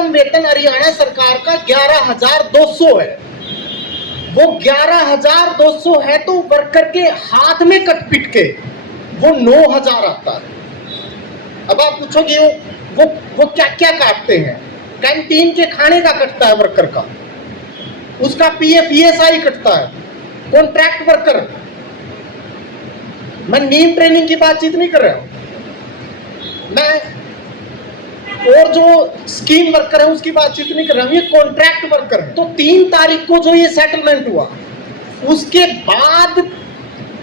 न्यूनतम वेतन हरियाणा सरकार का 11,200 है। वो 11,200 है तो वर्कर के हाथ में कट-पिट के वो 9,000 आता है। अब आप पूछोगे वो क्या क्या काटते हैं? कैंटीन के खाने का कटता है वर्कर का, उसका पीएफ ईएसआई कटता है। कॉन्ट्रैक्ट वर्कर, मैं नीम ट्रेनिंग की बातचीत नहीं कर रहा हूं, मैं और जो स्कीम वर्कर है उसकी बातचीत नहीं कर रहा हूं, ये कॉन्ट्रैक्ट वर्कर है। तो 3 तारीख को जो ये सेटलमेंट हुआ उसके बाद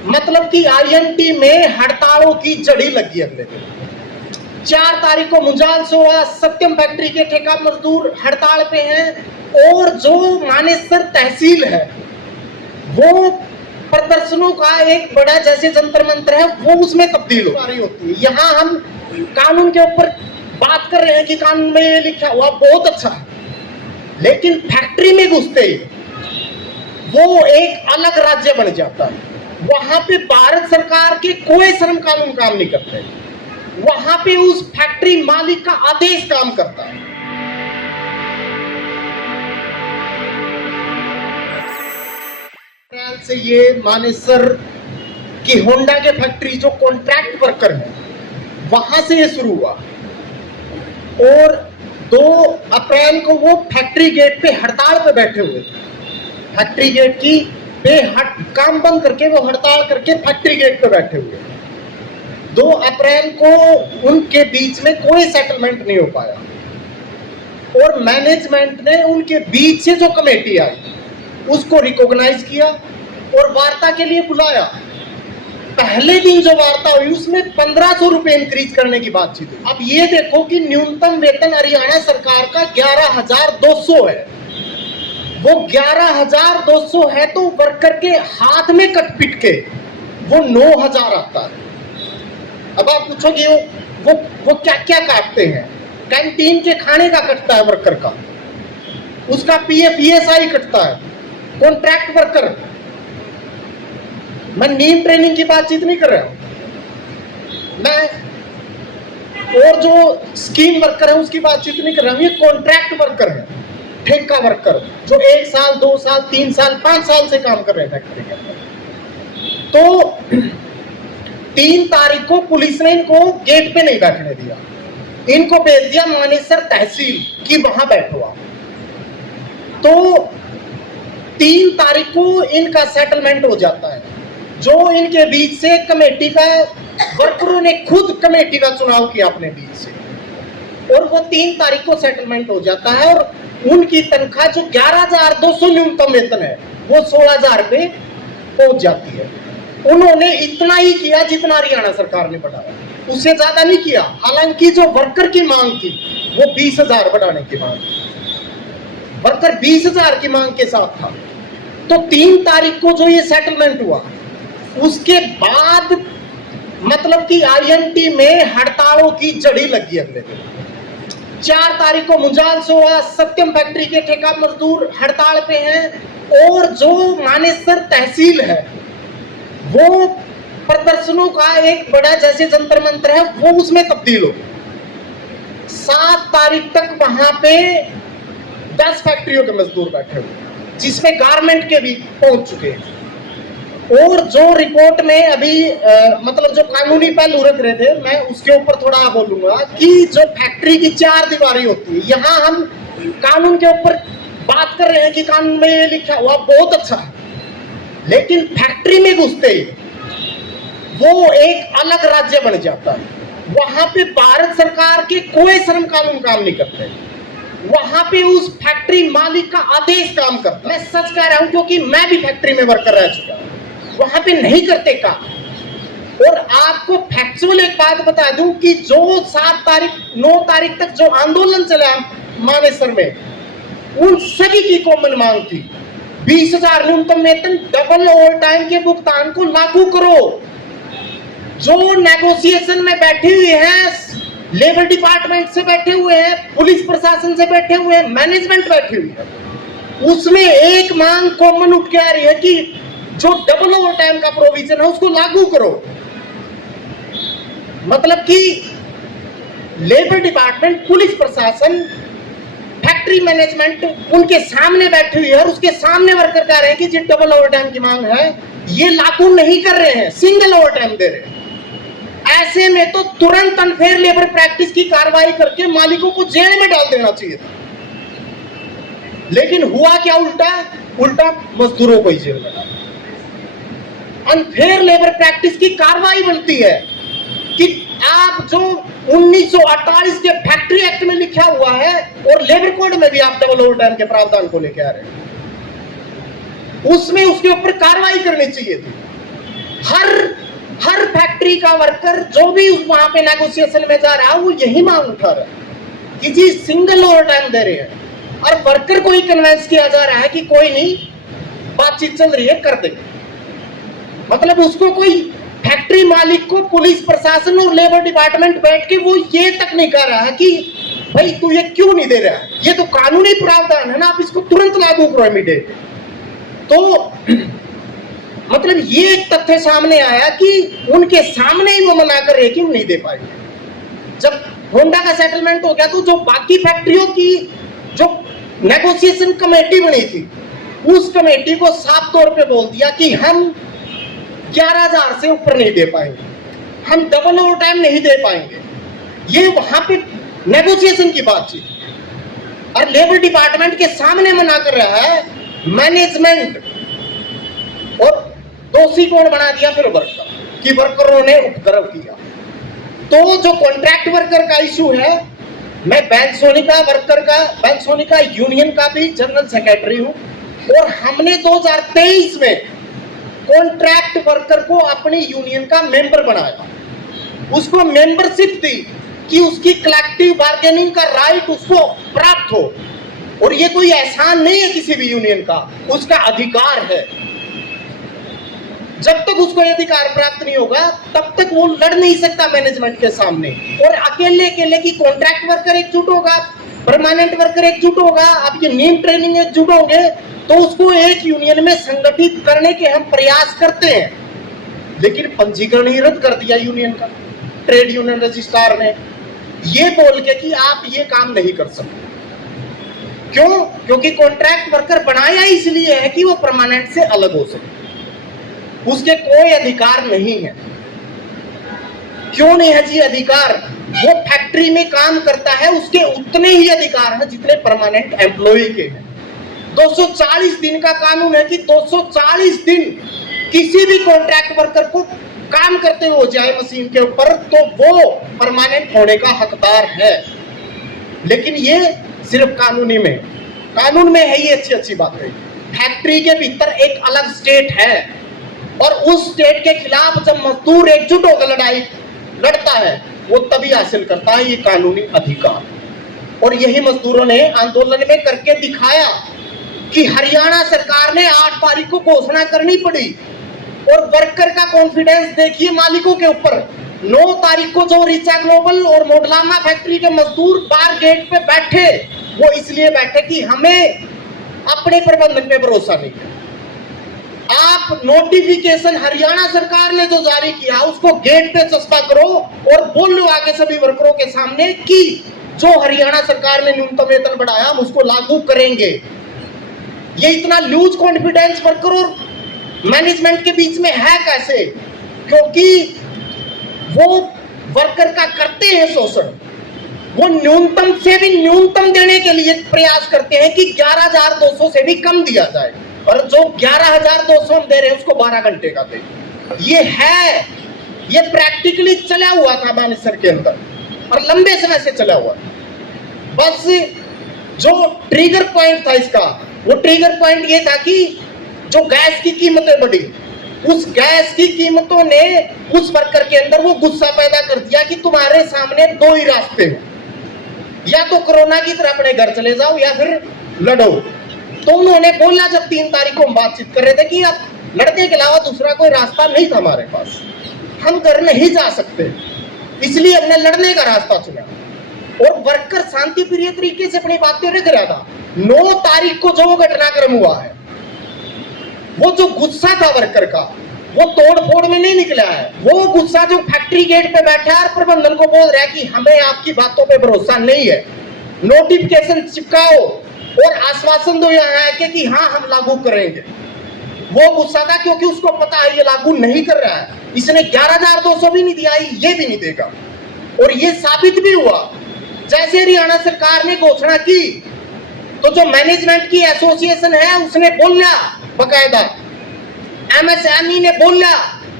मतलब कि आईएनटी में हड़तालों की जड़ी लगी अगले दिन। 4 तारीख को मुंजाल से हुआ, सत्यम फैक्ट्री के ठेका मजदूर हड़ताल पे हैं और जो मानेसर तहसील है वो प्रदर्शनों का एक बड़ा जैसे जंतर मंत्र है वो उसमें तब्दील हो रही होती है। यहाँ हम कानून के ऊपर बात कर रहे हैं कि कानून में ये लिखा हुआ बहुत अच्छा है, लेकिन फैक्ट्री में घुसते ही वो एक अलग राज्य बन जाता है। वहां पे भारत सरकार के कोई श्रम कानून काम नहीं करते, वहां पे उस फैक्ट्री मालिक का आदेश काम करता है। अप्रैल से ये मानेसर की होंडा के फैक्ट्री जो कॉन्ट्रैक्ट वर्कर है वहां से ये शुरू हुआ और 2 अप्रैल को वो फैक्ट्री गेट पे हड़ताल पे बैठे हुए थे। फैक्ट्री गेट की काम बंद करके वो हड़ताल करके फैक्ट्री गेट पे बैठे हुए। 2 अप्रैल को उनके बीच में कोई सेटलमेंट नहीं हो पाया और मैनेजमेंट ने उनके बीच से जो कमेटी आई उसको रिकॉग्नाइज किया और वार्ता के लिए बुलाया। पहले दिन जो वार्ता हुई उसमें 1,500 रुपए इंक्रीज करने की बातचीत हुई। अब ये देखो कि न्यूनतम वेतन हरियाणा सरकार का 11,200 है। वो 11,200 है तो वर्कर के हाथ में कट-पिट के वो 9,000 आता है। अब आप पूछोगे वो क्या क्या काटते हैं? कैंटीन के खाने का कटता है वर्कर का, उसका पीएफ ईएसआई कटता है। कॉन्ट्रैक्ट वर्कर, मैं नीम ट्रेनिंग की बातचीत नहीं कर रहा हूं, मैं और जो स्कीम वर्कर है उसकी बातचीत नहीं कर रहा हूं, ये कॉन्ट्रैक्ट वर्कर है, ठेका वर्कर जो 1 साल 2 साल 3 साल 5 साल से काम कर रहे हैं फैक्ट्री के अंदर। तो 3 तारीख को पुलिस ने इनको गेट पे नहीं बैठने दिया, इनको भेज दिया मानेसर तहसील की वहां बैठो आप। तो 3 तारीख को इनका सेटलमेंट हो जाता है जो इनके बीच से कमेटी का वर्करों ने खुद कमेटी का चुनाव किया अपने बीच से और वो 3 तारीख को सेटलमेंट हो जाता है और उनकी तनख्वाह जो 11,200 न्यूनतम वेतन है वो 16,000 पे पहुंच जाती है। उन्होंने इतना ही किया जितना हरियाणा सरकार ने बढ़ाया, उससे ज्यादा नहीं किया। हालांकि जो वर्कर की मांग थी वो 20,000 बढ़ाने की मांग, वर्कर 20,000 की मांग के साथ था। तो 3 तारीख को जो ये सेटलमेंट हुआ उसके बाद मतलब कि आईएनटी में हड़तालों की जड़ी लगी अगले दिन। 4 तारीख को मुंजाल से हुआ, सत्यम फैक्ट्री के ठेका मजदूर हड़ताल पे हैं और जो मानेसर तहसील है वो प्रदर्शनों का एक बड़ा जैसे जंतर मंत्र है वो उसमें तब्दील हो। 7 तारीख तक वहां पे 10 फैक्ट्रियों के मजदूर बैठे हुए जिसमें गारमेंट के भी पहुंच चुके हैं। और जो रिपोर्ट में अभी मतलब जो कानूनी पहलू रख रहे थे मैं उसके ऊपर थोड़ा बोलूंगा कि जो फैक्ट्री की 4 दीवारी होती है, यहाँ हम कानून के ऊपर बात कर रहे हैं कि कानून में ये लिखा हुआ बहुत अच्छा है, लेकिन फैक्ट्री में घुसते ही वो एक अलग राज्य बन जाता है। वहां पे भारत सरकार के कोई श्रम कानून काम नहीं करते, वहां पे उस फैक्ट्री मालिक का आदेश काम करता है। मैं सच कह रहा हूं क्योंकि मैं भी फैक्ट्री में वर्कर रह चुका हूं, वहां पे नहीं करते काम। और आपको फैक्चुअल एक बात बता दूं कि जो 7 तारीख 9 तारीख तक जो आंदोलन चला मानेसर में, उन सभी की कॉमन मांग थी 20,000 न्यूनतम वेतन, डबल ओवर टाइम के भुगतान को लागू करो। जो नेगोशिएशन में बैठे हुए हैं, लेबर डिपार्टमेंट से बैठे हुए हैं, पुलिस प्रशासन से बैठे हुए हैं, मैनेजमेंट बैठी हुई है, उसमें एक मांग कॉमन उठ के आ रही है कि जो डबल ओवर टाइम का प्रोविजन है उसको लागू करो। मतलब कि लेबर डिपार्टमेंट, पुलिस प्रशासन फैक्ट्री मैनेजमेंट उनके सामने बैठी हुई है और उसके सामने वर्कर कह रहे हैं कि जी डबल ओवर टाइम की मांग है, ये लागू नहीं कर रहे हैं, सिंगल ओवर टाइम दे रहे हैं। ऐसे में तो तुरंत अनफेयर लेबर प्रैक्टिस की कार्रवाई करके मालिकों को जेल में डाल देना चाहिए था। लेकिन हुआ क्या? उल्टा मजदूरों को ही जेल में डाला। अनफेयर लेबर प्रैक्टिस की कार्रवाई बनती है कि आप जो 1948 के फैक्ट्री एक्ट में लिखा हुआ है और लेबर कोड में भी आप डबल ओवर टाइम के प्रावधान को लेकर आ रहे हैं, उसमें उसके ऊपर कार्रवाई करनी चाहिए थी। हर फैक्ट्री का वर्कर जो भी वहां पे नेगोशिएशन में जा रहा है वो यही मांग उठा रहा है कि जी सिंगल ओवर टाइम दे रहे हैं, और वर्कर को ही कन्विंस किया जा रहा है कि कोई नहीं, बातचीत चल रही है, कर देंगे। मतलब उसको कोई फैक्ट्री मालिक को पुलिस प्रशासन और लेबर डिपार्टमेंट बैठ के वो ये तक नहीं कह रहा है कि भाई तू ये क्यों नहीं दे रहा है, ये तो कानूनी प्रावधान है ना, आप इसको तुरंत लागू करो इमीडिएट। तो मतलब ये एक तथ्य सामने आया कि उनके सामने ही वो मना कर रहे कि नहीं दे पाएंगे। जब होंडा का सेटलमेंट हो गया तो जो बाकी फैक्ट्रियों की जो नेगोशिएशन कमेटी बनी थी, उस कमेटी को साफ तौर पे बोल दिया कि हम 11,000 से ऊपर नहीं दे पाएंगे, हम डबल ओवर टाइम नहीं दे पाएंगे। ये वहां पे नेगोशिएशन की बातचीत, और लेबर डिपार्टमेंट के सामने मना कर रहा है मैनेजमेंट, और दोषी कौन बना दिया फिर वर्कर कि वर्करों ने उपद्रव किया। तो जो कॉन्ट्रैक्ट वर्कर का इशू है, मैं बैंक सोनिका यूनियन का भी जनरल सेक्रेटरी हूं, और हमने 2023 में कॉन्ट्रैक्ट वर्कर को अपनी यूनियन का मेंबर बनाया, उसको मेंबरशिप दी कि उसकी कलेक्टिव बार्गेनिंग का राइट उसको प्राप्त हो। और ये कोई एहसान नहीं है किसी भी यूनियन का, उसका अधिकार है। जब तक उसको अधिकार प्राप्त नहीं होगा तब तक वो लड़ नहीं सकता मैनेजमेंट के सामने। और अकेले की कॉन्ट्रैक्ट वर्कर एकजुट होगा, परमानेंट वर्कर एकजुट होगा, आपकी नीम ट्रेनिंग एकजुट होंगे, तो उसको एक यूनियन में संगठित करने के हम प्रयास करते हैं। लेकिन पंजीकरण ही रद्द कर दिया यूनियन का, ट्रेड यूनियन रजिस्ट्रार ने, ये बोल के कि आप ये काम नहीं कर सकते। क्यों? क्योंकि कॉन्ट्रैक्ट वर्कर बनाया इसलिए है कि वो परमानेंट से अलग हो सके, उसके कोई अधिकार नहीं है। क्यों नहीं है जी अधिकार? वो फैक्ट्री में काम करता है, उसके उतने ही अधिकार हैं जितने परमानेंट एम्प्लॉय के हैं। 240 दिन का कानून है कि 240 दिन किसी भी कॉन्ट्रैक्ट वर्कर को काम करते हुए हो जाए मशीन के ऊपर, तो वो परमानेंट होने का हकदार है। लेकिन ये सिर्फ कानून में है, ये अच्छी बात है। फैक्ट्री के भीतर एक अलग स्टेट है, और उस स्टेट के खिलाफ जब मजदूर एकजुट होकर लड़ाई लड़ता है, वो तभी हासिल करता है ये कानूनी अधिकार। और यही मजदूरों ने आंदोलन में करके दिखाया कि हरियाणा सरकार ने 8 तारीख को घोषणा करनी पड़ी, और वर्कर का कॉन्फिडेंस देखिए मालिकों के ऊपर। 9 तारीख को जो रीचा ग्लोबल और मोडलाना फैक्ट्री के मजदूर बाहर गेट पे बैठे, वो इसलिए बैठे कि हमें अपने प्रबंधन पे भरोसा नहीं है। आप नोटिफिकेशन हरियाणा सरकार ने जो जारी किया उसको गेट पे चस्पा करो और बोलो आगे सभी वर्करों के सामने कि जो हरियाणा सरकार ने न्यूनतम वेतन बढ़ाया हम उसको लागू करेंगे। ये इतना लूज कॉन्फिडेंस वर्कर और मैनेजमेंट के बीच में है कैसे? क्योंकि वो वर्कर का करते हैं शोषण, वो न्यूनतम से भी न्यूनतम देने के लिए प्रयास करते हैं कि 11,200 से भी कम दिया जाए, और जो 11,200 हम दे रहे हैं उसको 12 घंटे का दे। ये प्रैक्टिकली चला हुआ था मानेसर के अंदर, और लंबे समय से चला हुआ। बस जो ट्रिगर पॉइंट था इसका, वो ट्रिगर पॉइंट ये था कि जो गैस की कीमतें बढ़ी, उस गैस की कीमतों ने उस वर्कर के अंदर वो गुस्सा पैदा कर दिया कि तुम्हारे सामने 2 ही रास्ते हैं, या तो कोरोना की तरह अपने घर चले जाओ या फिर लड़ो। तो उन्होंने बोला जब 3 तारीख को हम बातचीत कर रहे थे कि अब लड़ने के अलावा दूसरा कोई रास्ता नहीं था हमारे पास, हम घर नहीं जा सकते, इसलिए हमने लड़ने का रास्ता चुना। और वर्कर शांति प्रिय तरीके से अपनी बातें रख रहा था। 9 तारीख को जो घटनाक्रम हुआ है, वो जो गुस्सा था वर्कर का, वो तोड़ फोड़ में नहीं निकला है। वो गुस्सा जो फैक्ट्री गेट पे बैठा है और प्रबंधन को बोल रहा है कि हमें आपकी बातों पे भरोसा नहीं है, नोटिफिकेशन चिपकाओ और आश्वासन दो यहाँ आके कि हाँ हम लागू करेंगे। वो गुस्सा था क्योंकि उसको पता है ये लागू नहीं कर रहा है। इसने 11,200 भी नहीं दिया, ये भी नहीं देगा। और ये साबित भी हुआ। जैसे हरियाणा सरकार ने घोषणा की तो जो मैनेजमेंट की एसोसिएशन है उसने बोला, बकायदा एमएसएमई ने बोला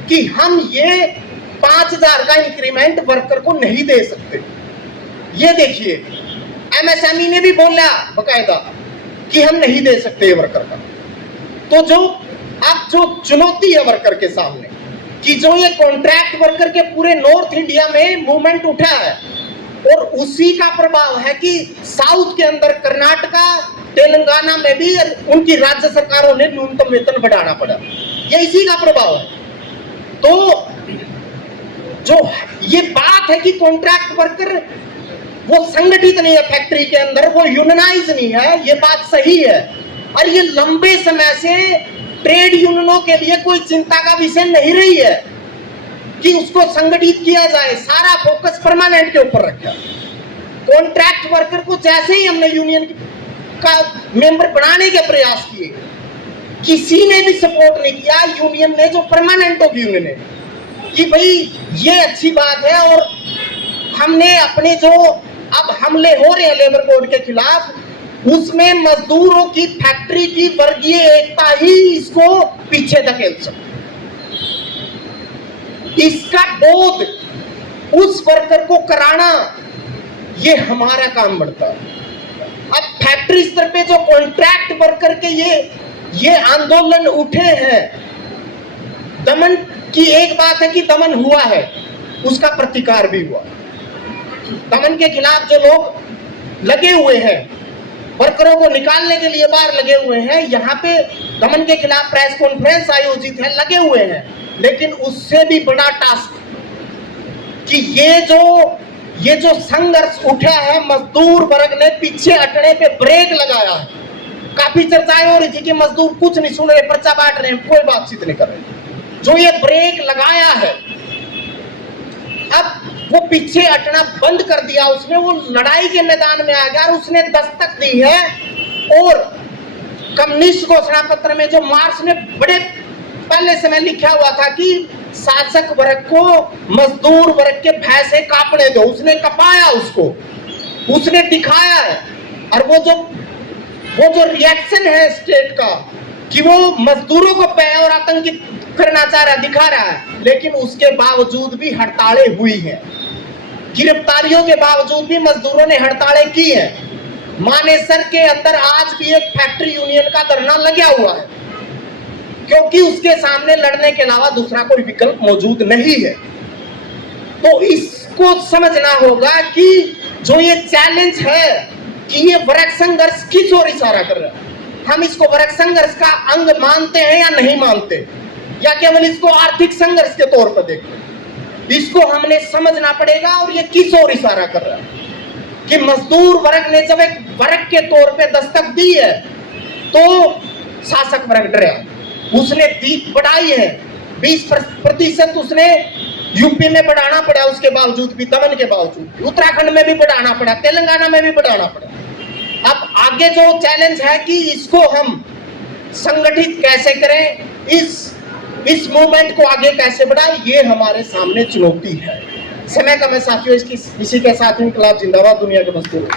कि हम ये 5,000 का इंक्रीमेंट वर्कर को नहीं दे सकते। ये देखिए, एमएसएमई ने भी बोला बकायदा कि हम नहीं दे सकते वर्कर का। तो जो अब जो चुनौती है वर्कर के सामने कि जो ये कॉन्ट्रैक्ट वर्कर के पूरे नॉर्थ इंडिया में मूवमेंट उठा है और उसी का प्रभाव है कि साउथ के अंदर कर्नाटका, तेलंगाना में भी उनकी राज्य सरकारों ने न्यूनतम वेतन बढ़ाना पड़ा। ये इसी का प्रभाव है। तो जो ये बात है कि कॉन्ट्रैक्ट वर्कर वो संगठित नहीं है फैक्ट्री के अंदर, वो यूनियनाइज नहीं है, ये बात सही है। और ये लंबे समय से ट्रेड यूनियनों के लिए कोई चिंता का विषय नहीं रही है कि उसको संगठित किया जाए। सारा फोकस परमानेंट के ऊपर रखा। कॉन्ट्रैक्ट वर्कर को जैसे ही हमने यूनियन का मेंबर बनाने के प्रयास किए, किसी ने भी सपोर्ट नहीं किया यूनियन ने, जो परमानेंट ऑफ यूनियन है, कि भाई ये अच्छी बात है। और हमने अपने जो अब हमले हो रहे हैं लेबर कोड के खिलाफ, उसमें मजदूरों की फैक्ट्री की वर्गीय एकता ही इसको पीछे धकेल सकती। इसका बोध उस वर्कर को कराना, ये हमारा काम बढ़ता है। अब फैक्ट्री स्तर पे जो कॉन्ट्रैक्ट वर्कर के ये आंदोलन उठे हैं, दमन की एक बात है कि दमन हुआ है, उसका प्रतिकार भी हुआ। दमन के खिलाफ जो लोग लगे हुए हैं, वर्करों को निकालने के लिए बाहर लगे हुए हैं, यहाँ पे दमन के खिलाफ प्रेस कॉन्फ्रेंस आयोजित है, लगे हुए हैं। लेकिन उससे भी बड़ा टास्क कि ये जो संघर्ष उठा है, मजदूर वर्ग ने पीछे हटने पे ब्रेक लगाया है। काफी चर्चाएं हो रही थी कि मजदूर कुछ नहीं सुन रहे, पर्चा बांट रहे हैं, कोई बातचीत नहीं कर रहे। जो ये ब्रेक लगाया है, अब वो पीछे हटना बंद कर दिया उसने, वो लड़ाई के मैदान में आ गया और उसने दस्तक दी है। और कम्युनिस्ट घोषणा पत्र में जो मार्क्स ने बड़े पहले समय लिखा हुआ था कि शासक वर्ग को मजदूर वर्ग के फैसले कांपने दो, उसने कपाया उसको, उसने दिखाया है। और वो जो रिएक्शन है स्टेट का कि वो मजदूरों को पे और आतंकित करना चाह रहा, दिखा रहा है, लेकिन उसके बावजूद भी हड़तालें हुई हैं। गिरफ्तारियों के बावजूद भी मजदूरों ने हड़तालें की हैं। मानेसर के अंदर आज भी एक फैक्ट्री यूनियन का धरना लगा हुआ है, क्योंकि उसके सामने लड़ने के अलावा दूसरा कोई विकल्प मौजूद नहीं है। तो इसको समझना होगा कि जो ये चैलेंज है कि ये वर्ग संघर्ष किस ओर इशारा कर रहा है। हम इसको वर्ग संघर्ष का अंग मानते हैं या नहीं मानते, या केवल इसको आर्थिक संघर्ष के तौर पर देखते हैं, इसको हमने समझना पड़ेगा। और ये किस ओर इशारा कर रहा है कि मजदूर वर्ग ने जब एक वर्ग के तौर पे दस्तक दी है तो शासक वर्ग डरा, उसने फीस बढ़ाई है 20% उसने यूपी में बढ़ाना पड़ा, उसके बावजूद भी, दमन के बावजूद उत्तराखंड में भी बढ़ाना पड़ा, तेलंगाना में भी बढ़ाना पड़ा। अब आगे जो चैलेंज है कि इसको हम संगठित कैसे करें, इस मूवमेंट को आगे कैसे बढ़ाएं, ये हमारे सामने चुनौती है। समय का मैं साथियों इसी के साथ इंकलाब जिंदाबाद, दुनिया के मजदूर।